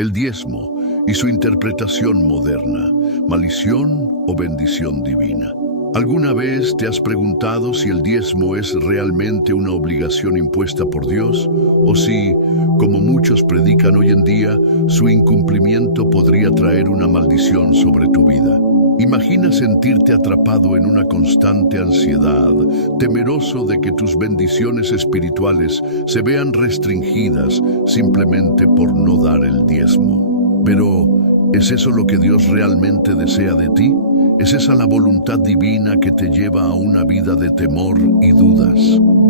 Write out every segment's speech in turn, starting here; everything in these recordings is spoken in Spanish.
El diezmo y su interpretación moderna, maldición o bendición divina. ¿Alguna vez te has preguntado si el diezmo es realmente una obligación impuesta por Dios? O si, como muchos predican hoy en día, su incumplimiento podría traer una maldición sobre tu vida. Imagina sentirte atrapado en una constante ansiedad, temeroso de que tus bendiciones espirituales se vean restringidas simplemente por no dar el diezmo. Pero, ¿es eso lo que Dios realmente desea de ti? ¿Es esa la voluntad divina que te lleva a una vida de temor y dudas?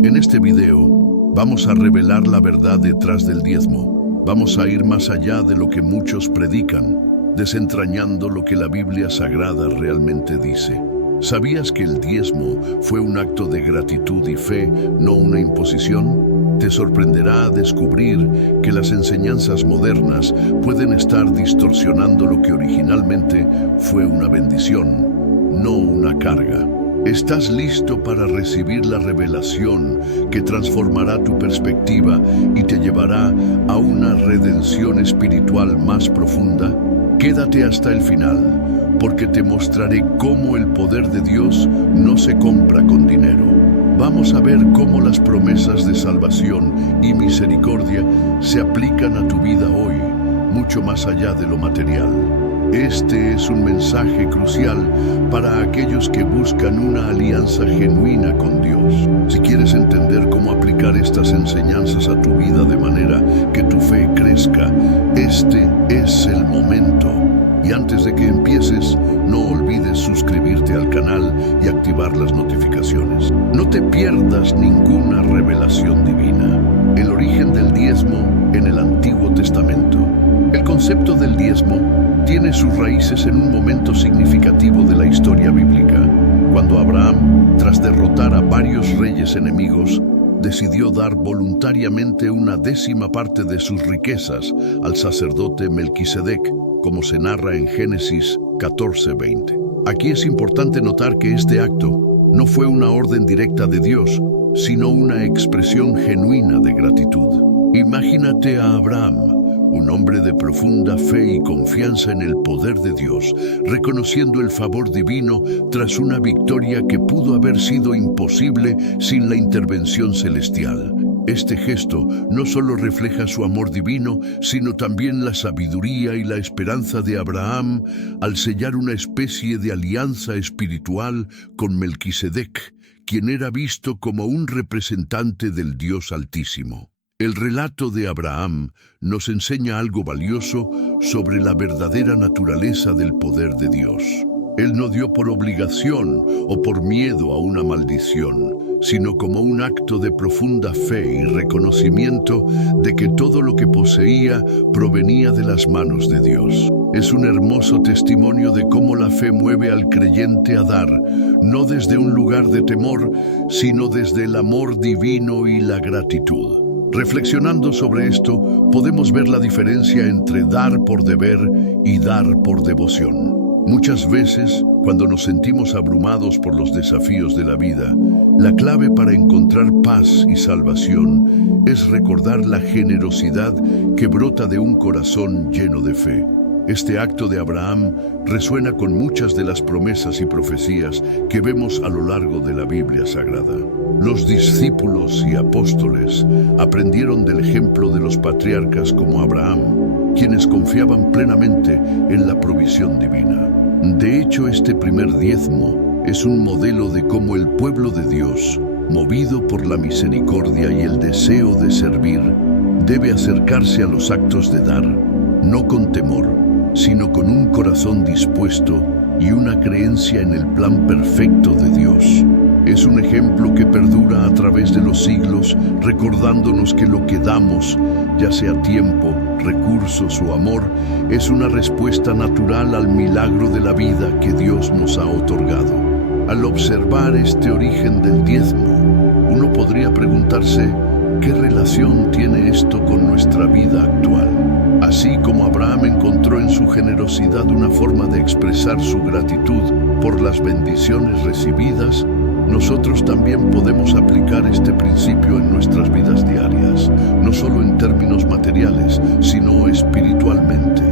En este video, vamos a revelar la verdad detrás del diezmo. Vamos a ir más allá de lo que muchos predican, desentrañando lo que la Biblia Sagrada realmente dice. ¿Sabías que el diezmo fue un acto de gratitud y fe, no una imposición? Te sorprenderá descubrir que las enseñanzas modernas pueden estar distorsionando lo que originalmente fue una bendición, no una carga. ¿Estás listo para recibir la revelación que transformará tu perspectiva y te llevará a una redención espiritual más profunda? Quédate hasta el final, porque te mostraré cómo el poder de Dios no se compra con dinero. Vamos a ver cómo las promesas de salvación y misericordia se aplican a tu vida hoy, mucho más allá de lo material. Este es un mensaje crucial para aquellos que buscan una alianza genuina con Dios. Si quieres entender cómo aplicar estas enseñanzas a tu vida de manera que tu fe crezca, este es el momento. Y antes de que empieces, no olvides suscribirte al canal y activar las notificaciones. No te pierdas ninguna revelación divina. El origen del diezmo en el Antiguo Testamento. El concepto del diezmo tiene sus raíces en un momento significativo de la historia bíblica, cuando Abraham, tras derrotar a varios reyes enemigos, decidió dar voluntariamente una décima parte de sus riquezas al sacerdote Melquisedec, como se narra en Génesis 14:20. Aquí es importante notar que este acto no fue una orden directa de Dios, sino una expresión genuina de gratitud. Imagínate a Abraham, un hombre de profunda fe y confianza en el poder de Dios, reconociendo el favor divino tras una victoria que pudo haber sido imposible sin la intervención celestial. Este gesto no solo refleja su amor divino, sino también la sabiduría y la esperanza de Abraham al sellar una especie de alianza espiritual con Melquisedec, quien era visto como un representante del Dios Altísimo. El relato de Abraham nos enseña algo valioso sobre la verdadera naturaleza del poder de Dios. Él no dio por obligación o por miedo a una maldición, sino como un acto de profunda fe y reconocimiento de que todo lo que poseía provenía de las manos de Dios. Es un hermoso testimonio de cómo la fe mueve al creyente a dar, no desde un lugar de temor, sino desde el amor divino y la gratitud. Reflexionando sobre esto, podemos ver la diferencia entre dar por deber y dar por devoción. Muchas veces, cuando nos sentimos abrumados por los desafíos de la vida, la clave para encontrar paz y salvación es recordar la generosidad que brota de un corazón lleno de fe. Este acto de Abraham resuena con muchas de las promesas y profecías que vemos a lo largo de la Biblia Sagrada. Los discípulos y apóstoles aprendieron del ejemplo de los patriarcas como Abraham, quienes confiaban plenamente en la provisión divina. De hecho, este primer diezmo es un modelo de cómo el pueblo de Dios, movido por la misericordia y el deseo de servir, debe acercarse a los actos de dar, no con temor, sino con un corazón dispuesto y una creencia en el plan perfecto de Dios. Es un ejemplo que perdura a través de los siglos, recordándonos que lo que damos, ya sea tiempo, recursos o amor, es una respuesta natural al milagro de la vida que Dios nos ha otorgado. Al observar este origen del diezmo, uno podría preguntarse, ¿qué relación tiene esto con nuestra vida actual? Así como Abraham encontró en su generosidad una forma de expresar su gratitud por las bendiciones recibidas, Nosotros también podemos aplicar este principio en nuestras vidas diarias, no solo en términos materiales, sino espiritualmente.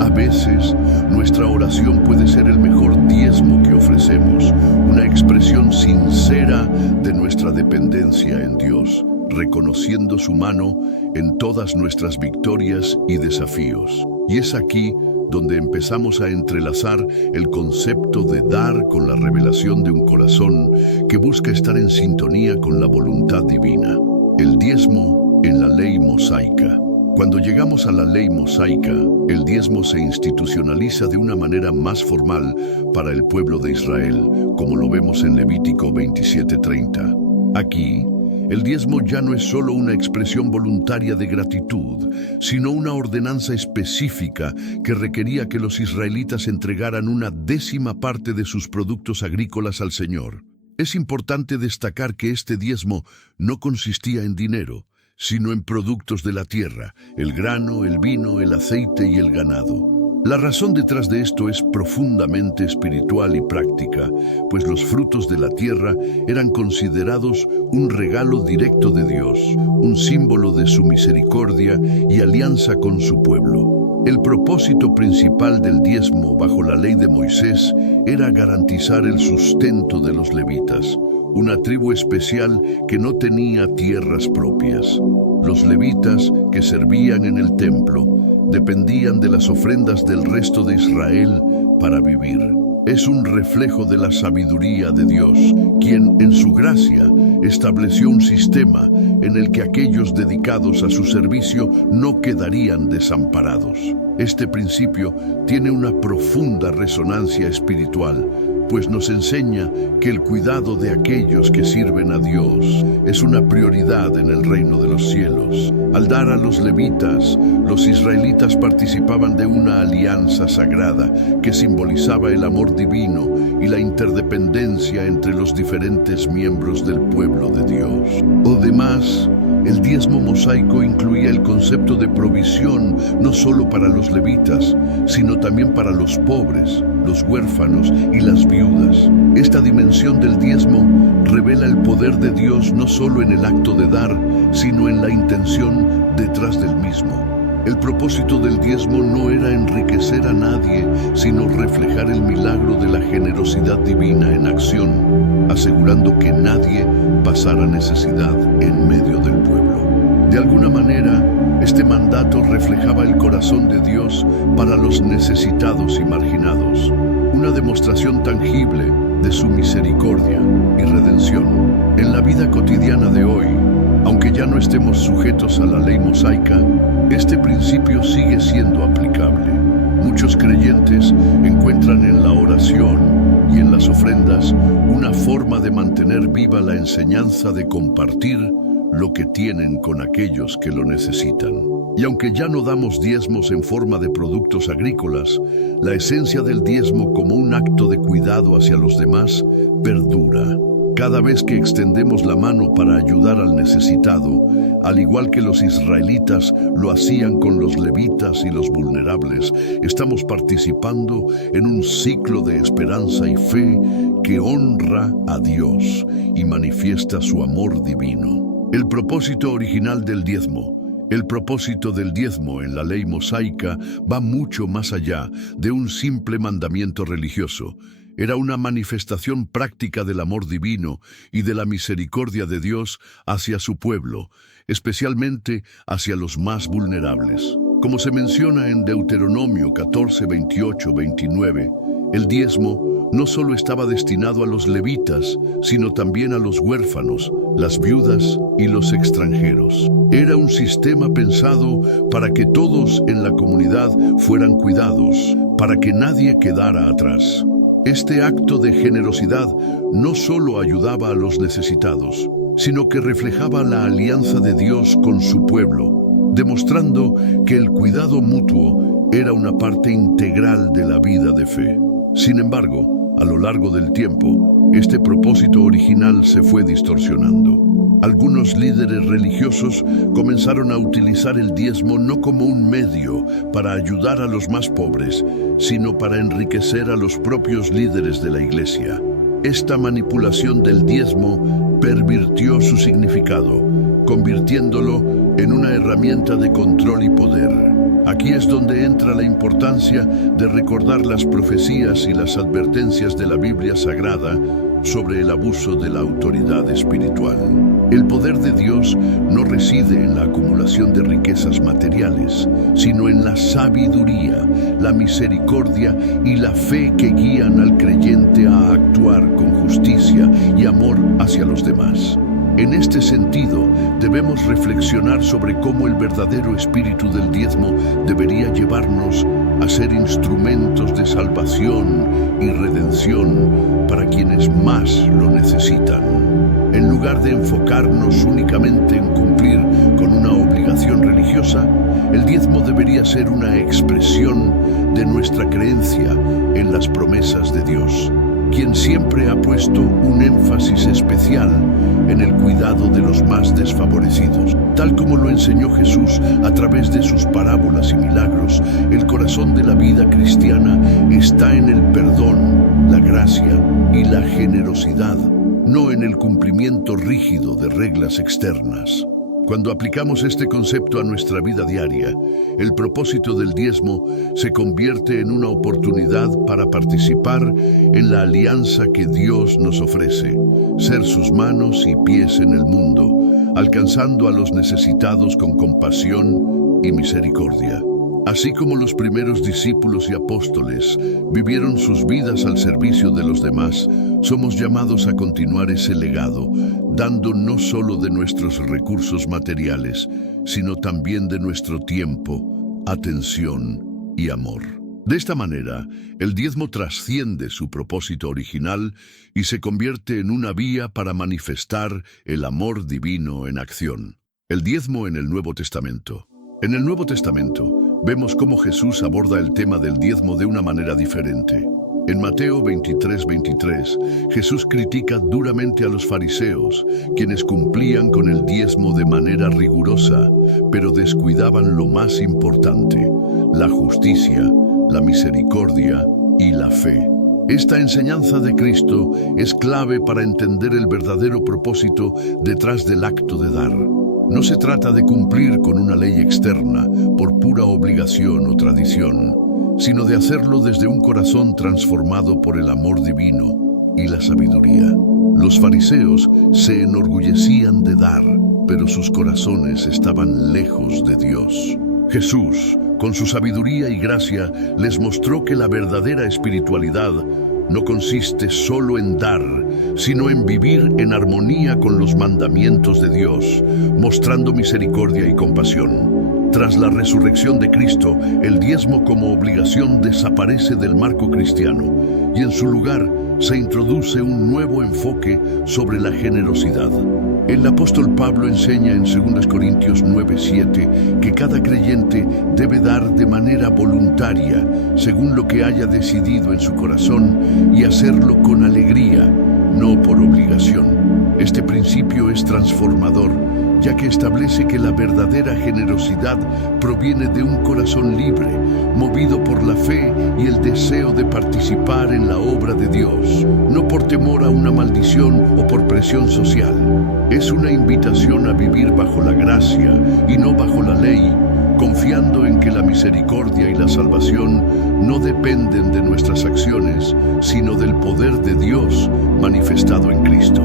A veces, nuestra oración puede ser el mejor diezmo que ofrecemos, una expresión sincera de nuestra dependencia en Dios, reconociendo su mano en todas nuestras victorias y desafíos. Y es aquí donde empezamos a entrelazar el concepto de dar con la revelación de un corazón que busca estar en sintonía con la voluntad divina. El diezmo en la ley mosaica. Cuando llegamos a la ley mosaica, el diezmo se institucionaliza de una manera más formal para el pueblo de Israel, como lo vemos en Levítico 27:30. Aquí, el diezmo ya no es solo una expresión voluntaria de gratitud, sino una ordenanza específica que requería que los israelitas entregaran una 10ª parte de sus productos agrícolas al Señor. Es importante destacar que este diezmo no consistía en dinero, sino en productos de la tierra, el grano, el vino, el aceite y el ganado. La razón detrás de esto es profundamente espiritual y práctica, pues los frutos de la tierra eran considerados un regalo directo de Dios, un símbolo de su misericordia y alianza con su pueblo. El propósito principal del diezmo bajo la ley de Moisés era garantizar el sustento de los levitas, una tribu especial que no tenía tierras propias. Los levitas, que servían en el templo, dependían de las ofrendas del resto de Israel para vivir. Es un reflejo de la sabiduría de Dios, quien en su gracia estableció un sistema en el que aquellos dedicados a su servicio no quedarían desamparados. Este principio tiene una profunda resonancia espiritual, pues nos enseña que el cuidado de aquellos que sirven a Dios es una prioridad en el reino de los cielos. Al dar a los levitas, los israelitas participaban de una alianza sagrada que simbolizaba el amor divino y la interdependencia entre los diferentes miembros del pueblo de Dios. Además, el diezmo mosaico incluía el concepto de provisión no solo para los levitas, sino también para los pobres, los huérfanos y las viudas. Esta dimensión del diezmo revela el poder de Dios no solo en el acto de dar, sino en la intención detrás del mismo. El propósito del diezmo no era enriquecer a nadie, sino reflejar el milagro de la generosidad divina en acción, asegurando que nadie pasara necesidad en medio del pueblo. De alguna manera, este mandato reflejaba el corazón de Dios para los necesitados y marginados, una demostración tangible de su misericordia y redención. En la vida cotidiana de hoy, aunque ya no estemos sujetos a la ley mosaica, este principio sigue siendo aplicable. Muchos creyentes encuentran en la oración y en las ofrendas una forma de mantener viva la enseñanza de compartir lo que tienen con aquellos que lo necesitan. Y aunque ya no damos diezmos en forma de productos agrícolas, la esencia del diezmo como un acto de cuidado hacia los demás perdura. Cada vez que extendemos la mano para ayudar al necesitado, al igual que los israelitas lo hacían con los levitas y los vulnerables, estamos participando en un ciclo de esperanza y fe que honra a Dios y manifiesta su amor divino. El propósito original del diezmo, el propósito del diezmo en la ley mosaica va mucho más allá de un simple mandamiento religioso. Era una manifestación práctica del amor divino y de la misericordia de Dios hacia su pueblo, especialmente hacia los más vulnerables. Como se menciona en Deuteronomio 14, 28, 29, el diezmo no solo estaba destinado a los levitas, sino también a los huérfanos, las viudas y los extranjeros. Era un sistema pensado para que todos en la comunidad fueran cuidados, para que nadie quedara atrás. Este acto de generosidad no solo ayudaba a los necesitados, sino que reflejaba la alianza de Dios con su pueblo, demostrando que el cuidado mutuo era una parte integral de la vida de fe. Sin embargo, a lo largo del tiempo, este propósito original se fue distorsionando. Algunos líderes religiosos comenzaron a utilizar el diezmo no como un medio para ayudar a los más pobres, sino para enriquecer a los propios líderes de la iglesia. Esta manipulación del diezmo pervirtió su significado, convirtiéndolo en una herramienta de control y poder. Aquí es donde entra la importancia de recordar las profecías y las advertencias de la Biblia Sagrada sobre el abuso de la autoridad espiritual. El poder de Dios no reside en la acumulación de riquezas materiales, sino en la sabiduría, la misericordia y la fe que guían al creyente a actuar con justicia y amor hacia los demás. En este sentido, debemos reflexionar sobre cómo el verdadero espíritu del diezmo debería llevarnos a ser instrumentos de salvación y redención para quienes más lo necesitan. En lugar de enfocarnos únicamente en cumplir con una obligación religiosa, el diezmo debería ser una expresión de nuestra creencia en las promesas de Dios, quien siempre ha puesto un énfasis especial en el cuidado de los más desfavorecidos. Tal como lo enseñó Jesús a través de sus parábolas y milagros, el corazón de la vida cristiana está en el perdón, la gracia y la generosidad, no en el cumplimiento rígido de reglas externas. Cuando aplicamos este concepto a nuestra vida diaria, el propósito del diezmo se convierte en una oportunidad para participar en la alianza que Dios nos ofrece, ser sus manos y pies en el mundo, alcanzando a los necesitados con compasión y misericordia. Así como los primeros discípulos y apóstoles vivieron sus vidas al servicio de los demás, somos llamados a continuar ese legado, dando no solo de nuestros recursos materiales, sino también de nuestro tiempo, atención y amor. De esta manera, el diezmo trasciende su propósito original y se convierte en una vía para manifestar el amor divino en acción. El diezmo en el Nuevo Testamento. En el Nuevo Testamento, vemos cómo Jesús aborda el tema del diezmo de una manera diferente. En Mateo 23:23, Jesús critica duramente a los fariseos, quienes cumplían con el diezmo de manera rigurosa, pero descuidaban lo más importante: la justicia, la misericordia y la fe. Esta enseñanza de Cristo es clave para entender el verdadero propósito detrás del acto de dar. No se trata de cumplir con una ley externa por pura obligación o tradición, sino de hacerlo desde un corazón transformado por el amor divino y la sabiduría. Los fariseos se enorgullecían de dar, pero sus corazones estaban lejos de Dios. Jesús, con su sabiduría y gracia, les mostró que la verdadera espiritualidad no consiste solo en dar, sino en vivir en armonía con los mandamientos de Dios, mostrando misericordia y compasión. Tras la resurrección de Cristo, el diezmo como obligación desaparece del marco cristiano y en su lugar se introduce un nuevo enfoque sobre la generosidad. El apóstol Pablo enseña en 2 Corintios 9:7 que cada creyente debe dar de manera voluntaria, según lo que haya decidido en su corazón, y hacerlo con alegría, no por obligación. Este principio es transformador, ya que establece que la verdadera generosidad proviene de un corazón libre, movido por la fe y el deseo de participar en la obra de Dios, no por temor a una maldición o por presión social. Es una invitación a vivir bajo la gracia y no bajo la ley, confiando en que la misericordia y la salvación no dependen de nuestras acciones, sino del poder de Dios manifestado en Cristo.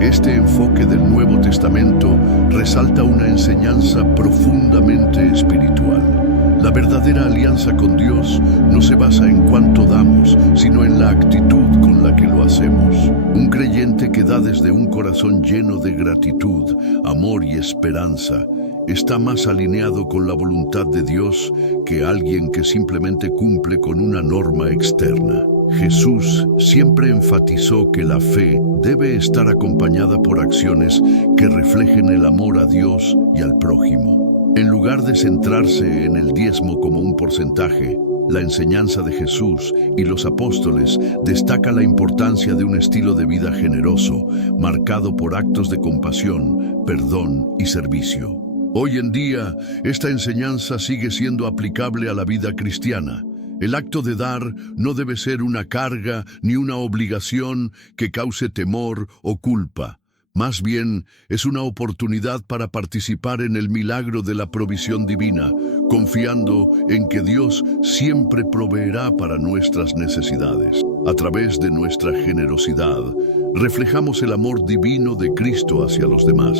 Este enfoque del Nuevo Testamento resalta una enseñanza profundamente espiritual. La verdadera alianza con Dios no se basa en cuánto damos, sino en la actitud con la que lo hacemos. Un creyente que da desde un corazón lleno de gratitud, amor y esperanza está más alineado con la voluntad de Dios que alguien que simplemente cumple con una norma externa. Jesús siempre enfatizó que la fe debe estar acompañada por acciones que reflejen el amor a Dios y al prójimo. En lugar de centrarse en el diezmo como un porcentaje, la enseñanza de Jesús y los apóstoles destaca la importancia de un estilo de vida generoso, marcado por actos de compasión, perdón y servicio. Hoy en día, esta enseñanza sigue siendo aplicable a la vida cristiana. El acto de dar no debe ser una carga ni una obligación que cause temor o culpa. Más bien, es una oportunidad para participar en el milagro de la provisión divina, confiando en que Dios siempre proveerá para nuestras necesidades. A través de nuestra generosidad, reflejamos el amor divino de Cristo hacia los demás.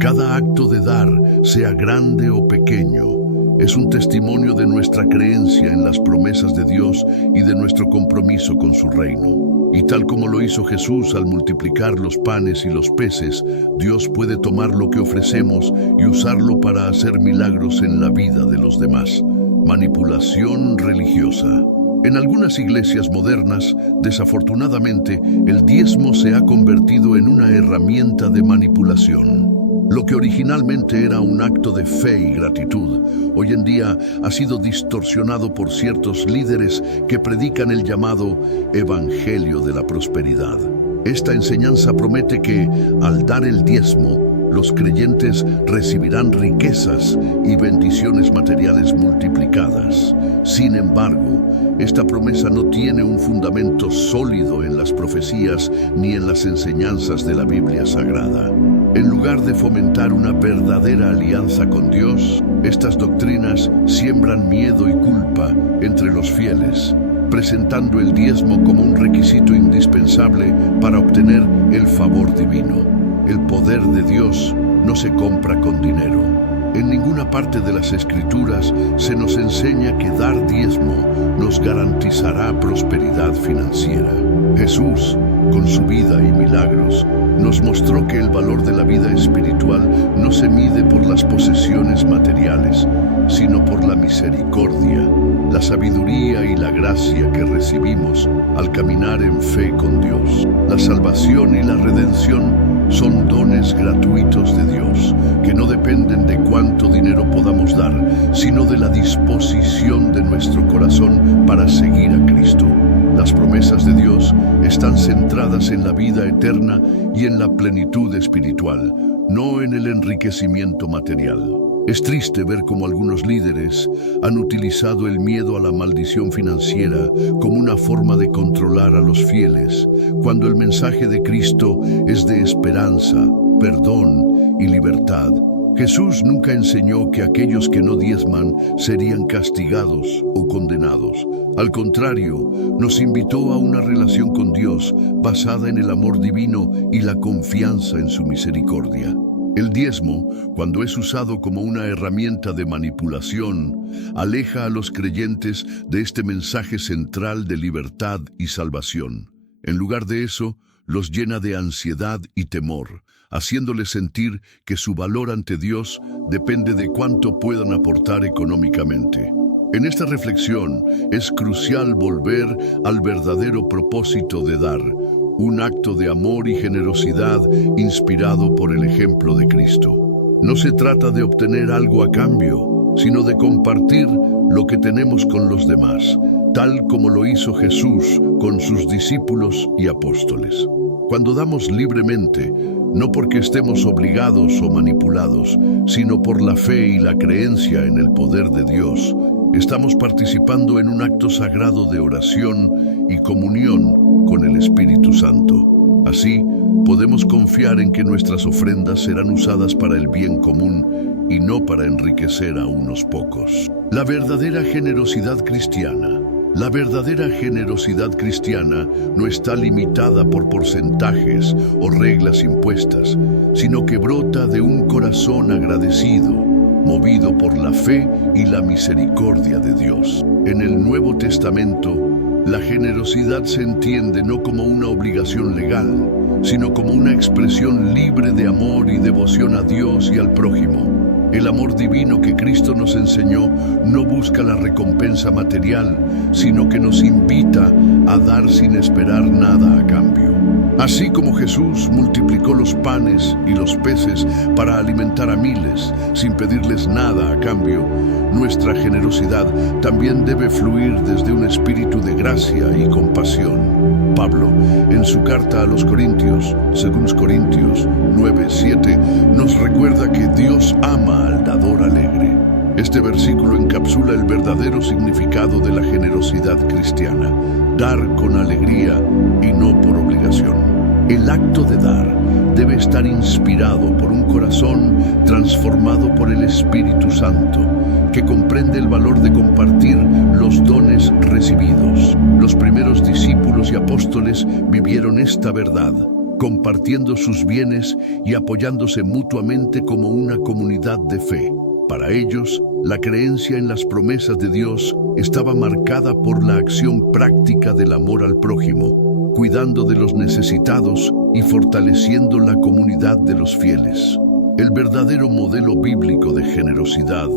Cada acto de dar, sea grande o pequeño, es un testimonio de nuestra creencia en las promesas de Dios y de nuestro compromiso con su reino. Y tal como lo hizo Jesús al multiplicar los panes y los peces, Dios puede tomar lo que ofrecemos y usarlo para hacer milagros en la vida de los demás. Manipulación religiosa. En algunas iglesias modernas, desafortunadamente, el diezmo se ha convertido en una herramienta de manipulación. Lo que originalmente era un acto de fe y gratitud, hoy en día ha sido distorsionado por ciertos líderes que predican el llamado Evangelio de la Prosperidad. Esta enseñanza promete que, al dar el diezmo, los creyentes recibirán riquezas y bendiciones materiales multiplicadas. Sin embargo, esta promesa no tiene un fundamento sólido en las profecías ni en las enseñanzas de la Biblia Sagrada. En lugar de fomentar una verdadera alianza con Dios, estas doctrinas siembran miedo y culpa entre los fieles, presentando el diezmo como un requisito indispensable para obtener el favor divino. El poder de Dios no se compra con dinero. En ninguna parte de las Escrituras se nos enseña que dar diezmo nos garantizará prosperidad financiera. Jesús, con su vida y milagros, nos mostró que el valor de la vida espiritual no se mide por las posesiones materiales, sino por la misericordia, la sabiduría y la gracia que recibimos al caminar en fe con Dios. La salvación y la redención son dones gratuitos de Dios, que no dependen de cuánto dinero podamos dar, sino de la disposición de nuestro corazón para seguir a Cristo. Las promesas de Dios están centradas en la vida eterna y en la plenitud espiritual, no en el enriquecimiento material. Es triste ver cómo algunos líderes han utilizado el miedo a la maldición financiera como una forma de controlar a los fieles, cuando el mensaje de Cristo es de esperanza, perdón y libertad. Jesús nunca enseñó que aquellos que no diezman serían castigados o condenados. Al contrario, nos invitó a una relación con Dios basada en el amor divino y la confianza en su misericordia. El diezmo, cuando es usado como una herramienta de manipulación, aleja a los creyentes de este mensaje central de libertad y salvación. En lugar de eso, los llena de ansiedad y temor, haciéndoles sentir que su valor ante Dios depende de cuánto puedan aportar económicamente. En esta reflexión es crucial volver al verdadero propósito de dar, un acto de amor y generosidad inspirado por el ejemplo de Cristo. No se trata de obtener algo a cambio, sino de compartir lo que tenemos con los demás, tal como lo hizo Jesús con sus discípulos y apóstoles. Cuando damos libremente, no porque estemos obligados o manipulados, sino por la fe y la creencia en el poder de Dios, estamos participando en un acto sagrado de oración y comunión con el Espíritu Santo. Así, podemos confiar en que nuestras ofrendas serán usadas para el bien común y no para enriquecer a unos pocos. La verdadera generosidad cristiana no está limitada por porcentajes o reglas impuestas, sino que brota de un corazón agradecido, movido por la fe y la misericordia de Dios. En el Nuevo Testamento, la generosidad se entiende no como una obligación legal, sino como una expresión libre de amor y devoción a Dios y al prójimo. El amor divino que Cristo nos enseñó no busca la recompensa material, sino que nos invita a dar sin esperar nada a cambio. Así como Jesús multiplicó los panes y los peces para alimentar a miles sin pedirles nada a cambio, nuestra generosidad también debe fluir desde un espíritu de gracia y compasión. Pablo, en su carta a los Corintios, 2 Corintios 9:7, nos recuerda que Dios ama al dador alegre. Este versículo encapsula el verdadero significado de la generosidad cristiana: dar con alegría y no por obligación. El acto de dar debe estar inspirado por un corazón transformado por el Espíritu Santo, que comprende el valor de compartir los dones recibidos. Los primeros discípulos y apóstoles vivieron esta verdad, compartiendo sus bienes y apoyándose mutuamente como una comunidad de fe. Para ellos, la creencia en las promesas de Dios estaba marcada por la acción práctica del amor al prójimo, cuidando de los necesitados y fortaleciendo la comunidad de los fieles. El verdadero modelo bíblico de generosidad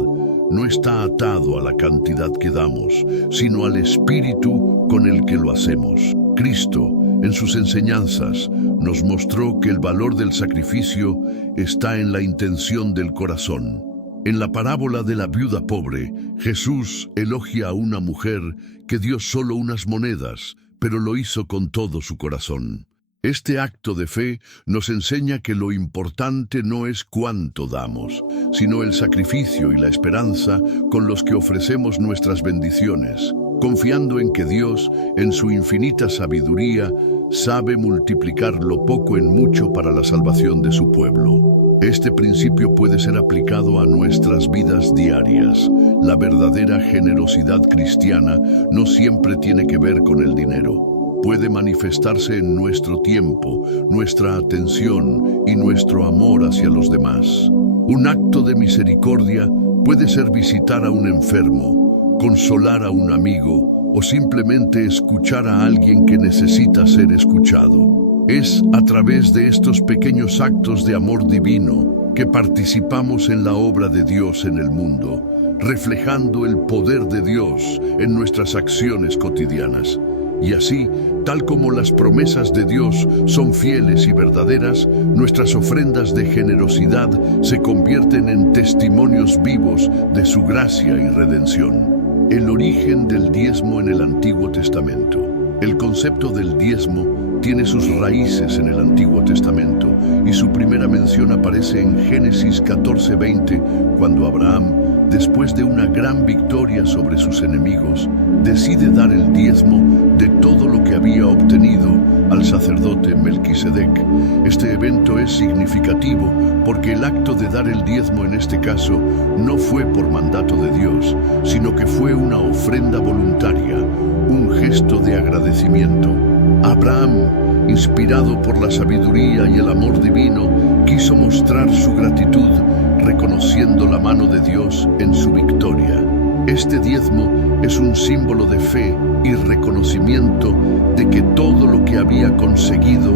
no está atado a la cantidad que damos, sino al espíritu con el que lo hacemos. Cristo, en sus enseñanzas, nos mostró que el valor del sacrificio está en la intención del corazón. En la parábola de la viuda pobre, Jesús elogia a una mujer que dio solo unas monedas, pero lo hizo con todo su corazón. Este acto de fe nos enseña que lo importante no es cuánto damos, sino el sacrificio y la esperanza con los que ofrecemos nuestras bendiciones, confiando en que Dios, en su infinita sabiduría, sabe multiplicar lo poco en mucho para la salvación de su pueblo. Este principio puede ser aplicado a nuestras vidas diarias. La verdadera generosidad cristiana no siempre tiene que ver con el dinero. Puede manifestarse en nuestro tiempo, nuestra atención y nuestro amor hacia los demás. Un acto de misericordia puede ser visitar a un enfermo, consolar a un amigo o simplemente escuchar a alguien que necesita ser escuchado. Es a través de estos pequeños actos de amor divino que participamos en la obra de Dios en el mundo, reflejando el poder de Dios en nuestras acciones cotidianas. Y así, tal como las promesas de Dios son fieles y verdaderas, nuestras ofrendas de generosidad se convierten en testimonios vivos de su gracia y redención. El origen del diezmo en el Antiguo Testamento. El concepto del diezmo tiene sus raíces en el Antiguo Testamento y su primera mención aparece en Génesis 14:20, cuando Abraham, después de una gran victoria sobre sus enemigos, decide dar el diezmo de todo lo que había obtenido al sacerdote Melquisedec. Este evento es significativo porque el acto de dar el diezmo en este caso no fue por mandato de Dios, sino que fue una ofrenda voluntaria, un gesto de agradecimiento. Abraham, inspirado por la sabiduría y el amor divino, quiso mostrar su gratitud, reconociendo la mano de Dios en su victoria. Este diezmo es un símbolo de fe y reconocimiento de que todo lo que había conseguido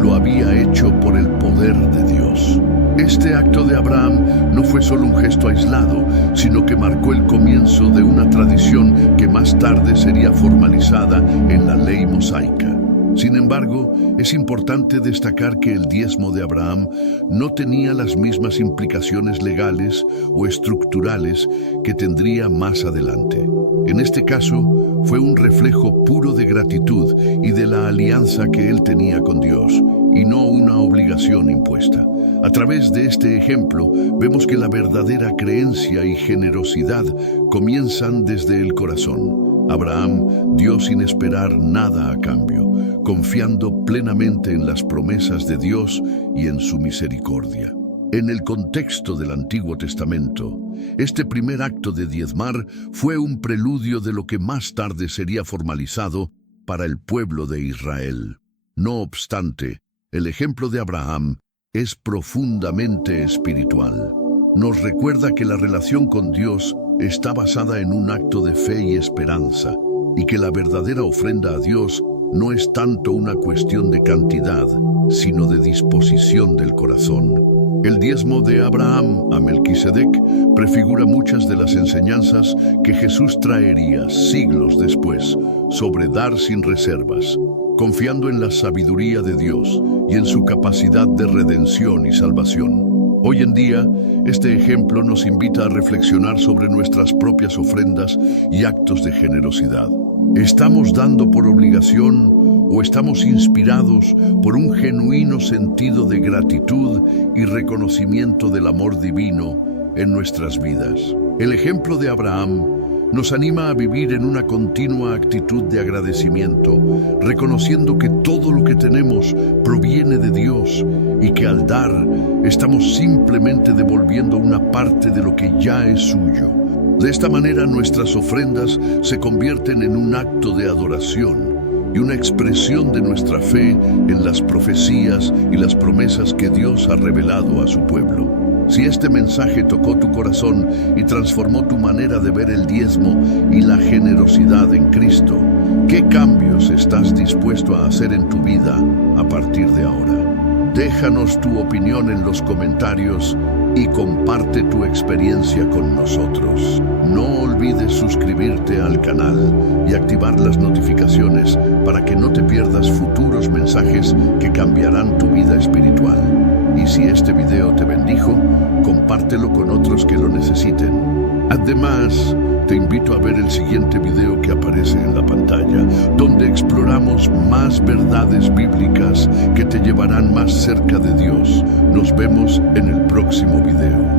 lo había hecho por el poder de Dios. Este acto de Abraham no fue solo un gesto aislado, sino que marcó el comienzo de una tradición que más tarde sería formalizada en la ley mosaica. Sin embargo, es importante destacar que el diezmo de Abraham no tenía las mismas implicaciones legales o estructurales que tendría más adelante. En este caso, fue un reflejo puro de gratitud y de la alianza que él tenía con Dios, y no una obligación impuesta. A través de este ejemplo, vemos que la verdadera creencia y generosidad comienzan desde el corazón. Abraham dio sin esperar nada a cambio, confiando plenamente en las promesas de Dios y en su misericordia. En el contexto del Antiguo Testamento, este primer acto de diezmar fue un preludio de lo que más tarde sería formalizado para el pueblo de Israel. No obstante, el ejemplo de Abraham es profundamente espiritual. Nos recuerda que la relación con Dios está basada en un acto de fe y esperanza, y que la verdadera ofrenda a Dios no es tanto una cuestión de cantidad, sino de disposición del corazón. El diezmo de Abraham a Melquisedec prefigura muchas de las enseñanzas que Jesús traería siglos después sobre dar sin reservas, confiando en la sabiduría de Dios y en su capacidad de redención y salvación. Hoy en día, este ejemplo nos invita a reflexionar sobre nuestras propias ofrendas y actos de generosidad. ¿Estamos dando por obligación o estamos inspirados por un genuino sentido de gratitud y reconocimiento del amor divino en nuestras vidas? El ejemplo de Abraham nos anima a vivir en una continua actitud de agradecimiento, reconociendo que todo lo que tenemos proviene de Dios y que al dar estamos simplemente devolviendo una parte de lo que ya es suyo. De esta manera nuestras ofrendas se convierten en un acto de adoración y una expresión de nuestra fe en las profecías y las promesas que Dios ha revelado a su pueblo. Si este mensaje tocó tu corazón y transformó tu manera de ver el diezmo y la generosidad en Cristo, ¿qué cambios estás dispuesto a hacer en tu vida a partir de ahora? Déjanos tu opinión en los comentarios y comparte tu experiencia con nosotros. No olvides suscribirte al canal y activar las notificaciones para que no te pierdas futuros mensajes que cambiarán tu vida espiritual. Y si este video te bendijo, compártelo con otros que lo necesiten. Además, te invito a ver el siguiente video que aparece en la pantalla, donde exploramos más verdades bíblicas que te llevarán más cerca de Dios. Nos vemos en el próximo video.